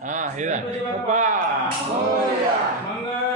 Ah, ya. Opa. Oh, ya.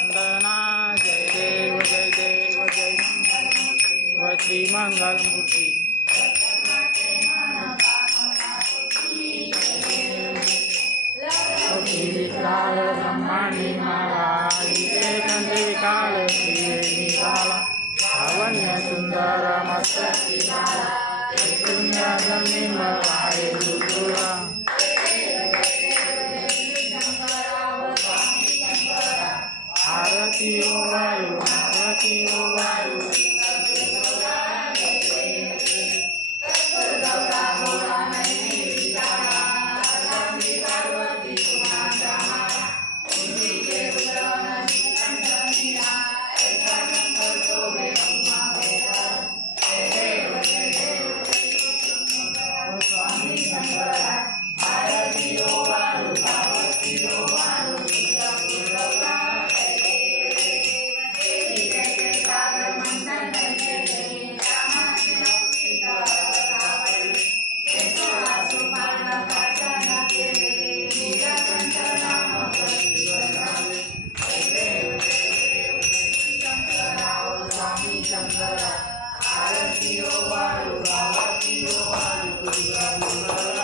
వందనా జయ దేవ జయ దేవ జయ వ శ్రీ మంగళమూర్తి వికాల శ్రీ నిరాల మాలా Arati o I arati o varu, kudra dumara.